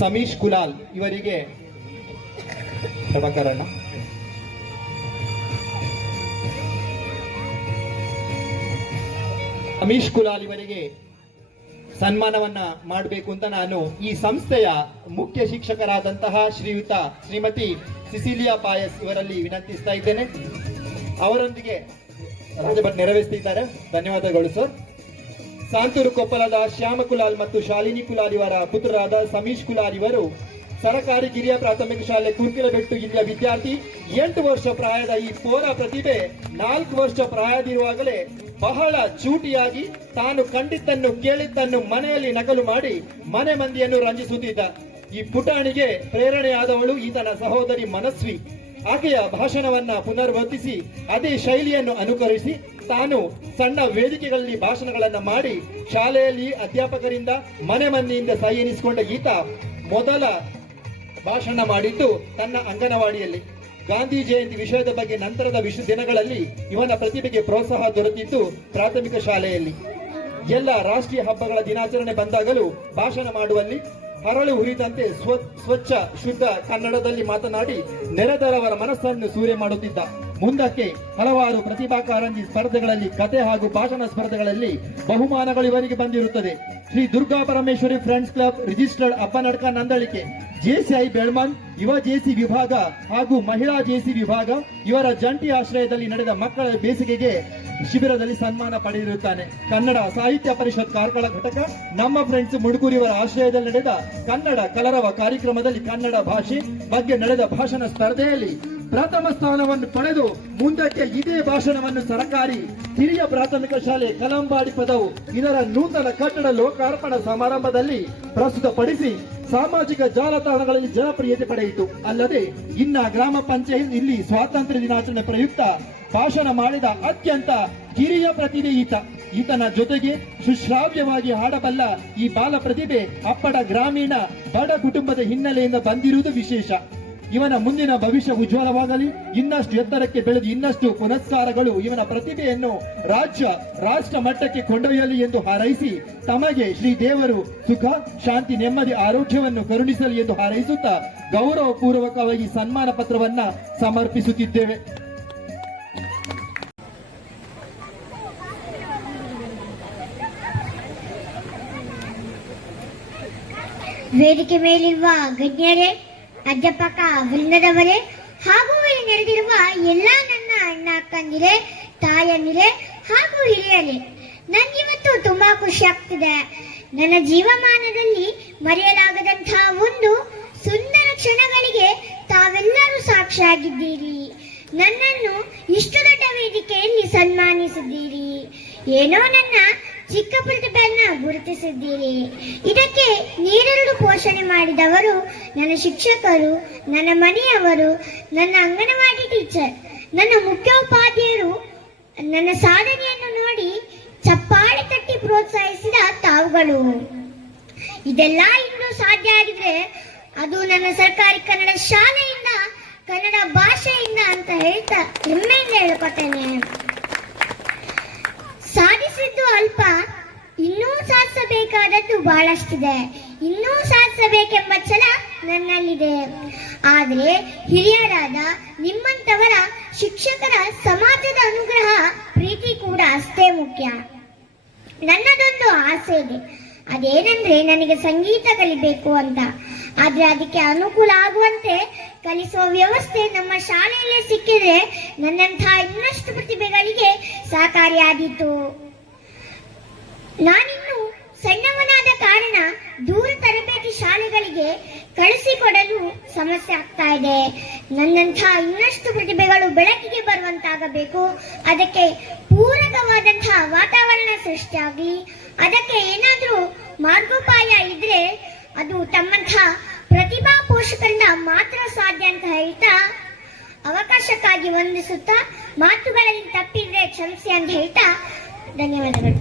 ಸಮೀಶ್ ಕುಲಾಲ್ ಇವರಿಗೆ ಪ್ರಭಾಕರಣ್ಣ ಸಮೀಶ್ ಕುಲಾಲ್ ಇವರಿಗೆ ಸನ್ಮಾನವನ್ನ ಮಾಡಬೇಕು ಅಂತ ನಾನು ಈ ಸಂಸ್ಥೆಯ ಮುಖ್ಯ ಶಿಕ್ಷಕರಾದಂತಹ ಶ್ರೀಮತಿ ಸಿಸಿಲಿಯಾ ಪಾಯಸ್ ಇವರಲ್ಲಿ ವಿನಂತಿಸ್ತಾ ಇದ್ದೇನೆ. ಅವರೊಂದಿಗೆ ರಾಜಭಟ್ ನೆರವೇರಿಸುತ್ತಿದ್ದಾರೆ. ಧನ್ಯವಾದಗಳು ಸರ್. ಸಾಂತೂರು ಕೊಪ್ಪಳದ ಶ್ಯಾಮ ಕುಲಾಲ್ ಮತ್ತು ಶಾಲಿನಿ ಕುಲಾಲ್ ಇವರ ಪುತ್ರರಾದ ಸಮೀಶ್ ಕುಲಾಲ್ ಇವರು ಸರಕಾರಿ ಕಿರಿಯ ಪ್ರಾಥಮಿಕ ಶಾಲೆ ಕುರ್ಕಿಲಬೆಟ್ಟು ಇಲ್ಲಿಯ ವಿದ್ಯಾರ್ಥಿ. 8 ವರ್ಷ ಪ್ರಾಯದ ಈ ಪೋರ ಪ್ರತಿಭೆ 4 ವರ್ಷ ಪ್ರಾಯದಿರುವಾಗಲೇ ಬಹಳ ಚೂಟಿಯಾಗಿ ತಾನು ಕಂಡಿದ್ದನ್ನು ಕೇಳಿದ್ದನ್ನು ಮನೆಯಲ್ಲಿ ನಕಲು ಮಾಡಿ ಮನೆ ಮಂದಿಯನ್ನು ರಂಜಿಸುತ್ತಿದ್ದ. ಈ ಪುಟಾಣಿಗೆ ಪ್ರೇರಣೆಯಾದವಳು ಈತನ ಸಹೋದರಿ ಮನಸ್ವಿ. ಆಕೆಯ ಭಾಷಣವನ್ನ ಪುನರ್ವರ್ತಿಸಿ ಅದೇ ಶೈಲಿಯನ್ನು ಅನುಕರಿಸಿ ತಾನು ಸಣ್ಣ ವೇದಿಕೆಗಳಲ್ಲಿ ಭಾಷಣಗಳನ್ನ ಮಾಡಿ ಶಾಲೆಯಲ್ಲಿ ಅಧ್ಯಾಪಕರಿಂದ ಮನೆ ಮಂದಿಯಿಂದ ಸಹಿ ಎನಿಸಿಕೊಂಡ ಈತ ಮೊದಲ ಭಾಷಣ ಮಾಡಿದ್ದು ತನ್ನ ಅಂಗನವಾಡಿಯಲ್ಲಿ. ಗಾಂಧಿ ಜಯಂತಿ ವಿಷಯದ ಬಗ್ಗೆ ನಂತರದ ದಿನಗಳಲ್ಲಿ ಇವನ ಪ್ರತಿಭೆಗೆ ಪ್ರೋತ್ಸಾಹ ದೊರೆತಿದ್ದು ಪ್ರಾಥಮಿಕ ಶಾಲೆಯಲ್ಲಿ. ಎಲ್ಲ ರಾಷ್ಟ್ರೀಯ ಹಬ್ಬಗಳ ದಿನಾಚರಣೆ ಬಂದಾಗಲೂ ಭಾಷಣ ಮಾಡುವಲ್ಲಿ ಹರಳು ಹುರಿದಂತೆ ಸ್ವಚ್ಛ ಶುದ್ಧ ಕನ್ನಡದಲ್ಲಿ ಮಾತನಾಡಿ ನೆರೆದವರ ಮನಸ್ಸನ್ನು ಸೂರೆ ಮಾಡುತ್ತಿದ್ದ. ಮುಂದಕ್ಕೆ ಹಲವಾರು ಪ್ರತಿಭಾ ಕಾರಂಜಿ ಸ್ಪರ್ಧೆಗಳಲ್ಲಿ ಕತೆ ಹಾಗೂ ಭಾಷಣ ಸ್ಪರ್ಧೆಗಳಲ್ಲಿ ಬಹುಮಾನಗಳು ಇವರಿಗೆ ಬಂದಿರುತ್ತದೆ. Shri Durga Parameshwari friends club registered Appanadka Nandalike, JCI Belman ಯುವ ಜೆಸಿ ವಿಭಾಗ ಹಾಗೂ ಮಹಿಳಾ ಜೆಸಿ ವಿಭಾಗ ಇವರ ಜಂಟಿ ಆಶ್ರಯದಲ್ಲಿ ನಡೆದ ಮಕ್ಕಳ ಬೇಸಿಗೆಗೆ ಶಿಬಿರದಲ್ಲಿ ಸನ್ಮಾನ ಪಡೆದಿರುತ್ತಾನೆ. ಕನ್ನಡ ಸಾಹಿತ್ಯ ಪರಿಷತ್ ಕಾರ್ಕಳ ಘಟಕ ನಮ್ಮ ಫ್ರೆಂಡ್ಸ್ ಮುಡುಕೂರಿಯವರ ಆಶ್ರಯದಲ್ಲಿ ನಡೆದ ಕನ್ನಡ ಕಲರವ ಕಾರ್ಯಕ್ರಮದಲ್ಲಿ ಕನ್ನಡ ಭಾಷೆ ಬಗ್ಗೆ ನಡೆದ ಭಾಷಣ ಸ್ಪರ್ಧೆಯಲ್ಲಿ ಪ್ರಥಮ ಸ್ಥಾನವನ್ನು ಪಡೆದು ಮುಂದಕ್ಕೆ ಇದೇ ಭಾಷಣವನ್ನು ಸರ್ಕಾರಿ ಹಿರಿಯ ಪ್ರಾಥಮಿಕ ಶಾಲೆ ಕಲಂಬಾಡಿ ಪದವು ಇದರ ನೂತನ ಕಟ್ಟಡ ಲೋಕಾರ್ಪಣಾ ಸಮಾರಂಭದಲ್ಲಿ ಪ್ರಸ್ತುತಪಡಿಸಿ ಸಾಮಾಜಿಕ ಜಾಲತಾಣಗಳಲ್ಲಿ ಜನಪ್ರಿಯತೆ ಪಡೆಯಿತು. ಅಲ್ಲದೆ ಇನ್ನ ಗ್ರಾಮ ಪಂಚಾಯತ್ ಇಲ್ಲಿ ಸ್ವಾತಂತ್ರ್ಯ ದಿನಾಚರಣೆ ಪ್ರಯುಕ್ತ ಭಾಷಣ ಮಾಡಿದ ಅತ್ಯಂತ ಕಿರಿಯ ಪ್ರತಿಭೆ ಈತನ ಜೊತೆಗೆ ಸುಶ್ರಾವ್ಯವಾಗಿ ಹಾಡಬಲ್ಲ ಈ ಬಾಲ ಪ್ರತಿಭೆ ಅಪ್ಪಟ ಗ್ರಾಮೀಣ ಬಡ ಕುಟುಂಬದ ಹಿನ್ನೆಲೆಯಿಂದ ಬಂದಿರುವುದು ವಿಶೇಷ. ಇವನ ಮುಂದಿನ ಭವಿಷ್ಯ ಉಜ್ವಲವಾಗಲಿ, ಇನ್ನಷ್ಟು ಎತ್ತರಕ್ಕೆ ಬೆಳೆದು ಇನ್ನಷ್ಟು ಪುನಸ್ಕಾರಗಳು ಇವನ ಪ್ರತಿಭೆಯನ್ನು ರಾಷ್ಟ್ರ ಮಟ್ಟಕ್ಕೆ ಕೊಂಡೊಯ್ಯಲಿ ಎಂದು ಹಾರೈಸಿ ತಮಗೆ ಶ್ರೀ ದೇವರು ಸುಖ ಶಾಂತಿ ನೆಮ್ಮದಿ ಆರೋಗ್ಯವನ್ನು ಕರುಣಿಸಲಿ ಎಂದು ಹಾರೈಸುತ್ತಾ ಗೌರವ ಪೂರ್ವಕವಾಗಿ ಸನ್ಮಾನ ಪತ್ರವನ್ನ ಸಮರ್ಪಿಸುತ್ತಿದ್ದೇವೆ. ವೇದಿಕೆ ಮೇಲಿರುವ ಗಣ್ಯರೇ, ಅಧ್ಯಾಪಕ ವೃಂದದವರೇ ಹಾಗೂ ಇಲ್ಲಿ ನೆರೆದಿರುವ ಎಲ್ಲ ನನ್ನ ಅಣ್ಣ ಅಕ್ಕಂದಿರೇ, ತಾಯಂದಿರೇ ಹಾಗೂ ಹಿರಿಯರೇ, ನನಗಿವತ್ತು ತುಂಬಾ ಖುಷಿ ಆಗ್ತಿದೆ. ನನ್ನ ಜೀವಮಾನದಲ್ಲಿ ಮರೆಯಲಾಗದಂತಹ ಒಂದು ಸುಂದರ ಕ್ಷಣಗಳಿಗೆ ತಾವೆಲ್ಲರೂ ಸಾಕ್ಷಿಯಾಗಿದ್ದೀರಿ. ನನ್ನನ್ನು ಇಷ್ಟು ದೊಡ್ಡ ವೇದಿಕೆಯಲ್ಲಿ ಸನ್ಮಾನಿಸಿದ್ದೀರಿ. ಏನೋ ನನ್ನ ಚಿಕ್ಕ ಪ್ರತಿಭೆಯನ್ನ ಗುರುತಿಸಿದ್ದೀರಿ. ಇದಕ್ಕೆ ನೀರೆರಡು ಪೋಷಣೆ ಮಾಡಿದವರು ನನ್ನ ಶಿಕ್ಷಕರು, ನನ್ನ ಮನೆಯವರು, ನನ್ನ ಅಂಗನವಾಡಿ ಟೀಚರ್, ನನ್ನ ಮುಖ್ಯೋಪಾಧ್ಯಾಯರು. ನನ್ನ ಸಾಧನೆಯನ್ನು ನೋಡಿ ಚಪ್ಪಾಳೆ ತಟ್ಟಿ ಪ್ರೋತ್ಸಾಹಿಸಿದ ತಾವುಗಳು. ಇದೆಲ್ಲ ಇಂದು ಸಾಧ್ಯ ಆಗಿದ್ರೆ ಅದು ನನ್ನ ಸರ್ಕಾರಿ ಕನ್ನಡ ಶಾಲೆಯಿಂದ, ಕನ್ನಡ ಭಾಷೆಯಿಂದ ಅಂತ ಹೇಳ್ತಾ ಹೆಮ್ಮೆಯಿಂದ ಹೇಳ್ಕೊತೇನೆ. ಸಾಧಿಸಿದ್ದು ಅಲ್ಪ, ಇನ್ನೂ ಸಾಧಿಸಬೇಕಾದದ್ದು ಬಹಳಷ್ಟಿದೆ. ಇನ್ನೂ ಸಾಧಿಸಬೇಕೆಂಬ ಛಲ ನನ್ನಲ್ಲಿದೆ. ಆದರೆ ಹಿರಿಯರಾದ ನಿಮ್ಮಂತವರ ಶಿಕ್ಷಕರ ಸಮಾಜದ ಅನುಗ್ರಹ ಪ್ರೀತಿ ಕೂಡ ಅಷ್ಟೇ ಮುಖ್ಯ. ನನ್ನದೊಂದು ಆಸೆ ಇದೆ. ಅದೇನೆಂದ್ರೆ ನನಗೆ ಸಂಗೀತ ಕಲಿಬೇಕು ಅಂತ. ಆದ್ರೆ ಅದಕ್ಕೆ ಅನುಕೂಲ ಆಗುವಂತೆ ಕಲಿಸುವ ವ್ಯವಸ್ಥೆ ನಮ್ಮ ಶಾಲೆಯಲ್ಲೇ ಸಿಕ್ಕಿದ್ರೆ ನನ್ನಂತಹ ಇನ್ನಷ್ಟು ಪ್ರತಿಭೆಗಳಿಗೆ ಸಹಕಾರಿಯಾದೀತು. ನಾನಿನ್ನು ಸಣ್ಣವನಾದ ಕಾರಣ ದೂರ ತರಬೇತಿ ಶಾಲೆಗಳಿಗೆ ಕಳಿಸಿಕೊಡಲು ಸಮಸ್ಯೆ ಆಗ್ತಾ ಇದೆ. ನನ್ನಂತಹ ಇನ್ನಷ್ಟು ಪ್ರತಿಭೆಗಳು ಬೆಳಕಿಗೆ ಬರುವಂತಾಗಬೇಕು. ಅದಕ್ಕೆ ಪೂರಕವಾದಂತಹ ವಾತಾವರಣ ಸೃಷ್ಟಿಯಾಗಲಿ. ಅದಕ್ಕೆ ಏನಾದರೂ ಮಾರ್ಗೋಪಾಯ ಇದ್ರೆ ಅದು ತಮ್ಮಂತಹ ಪ್ರತಿಭಾ ಪೋಷಕರಿಂದ ಮಾತ್ರ ಸಾಧ್ಯ ಅಂತ ಹೇಳ್ತಾ ಅವಕಾಶಕ್ಕಾಗಿ ವಂದಿಸುತ್ತಾ ಮಾತುಗಳಲ್ಲಿ ತಪ್ಪಿದ್ರೆ ಕ್ಷಮಿಸಿ ಅಂತ ಹೇಳ್ತಾ ಧನ್ಯವಾದಗಳು.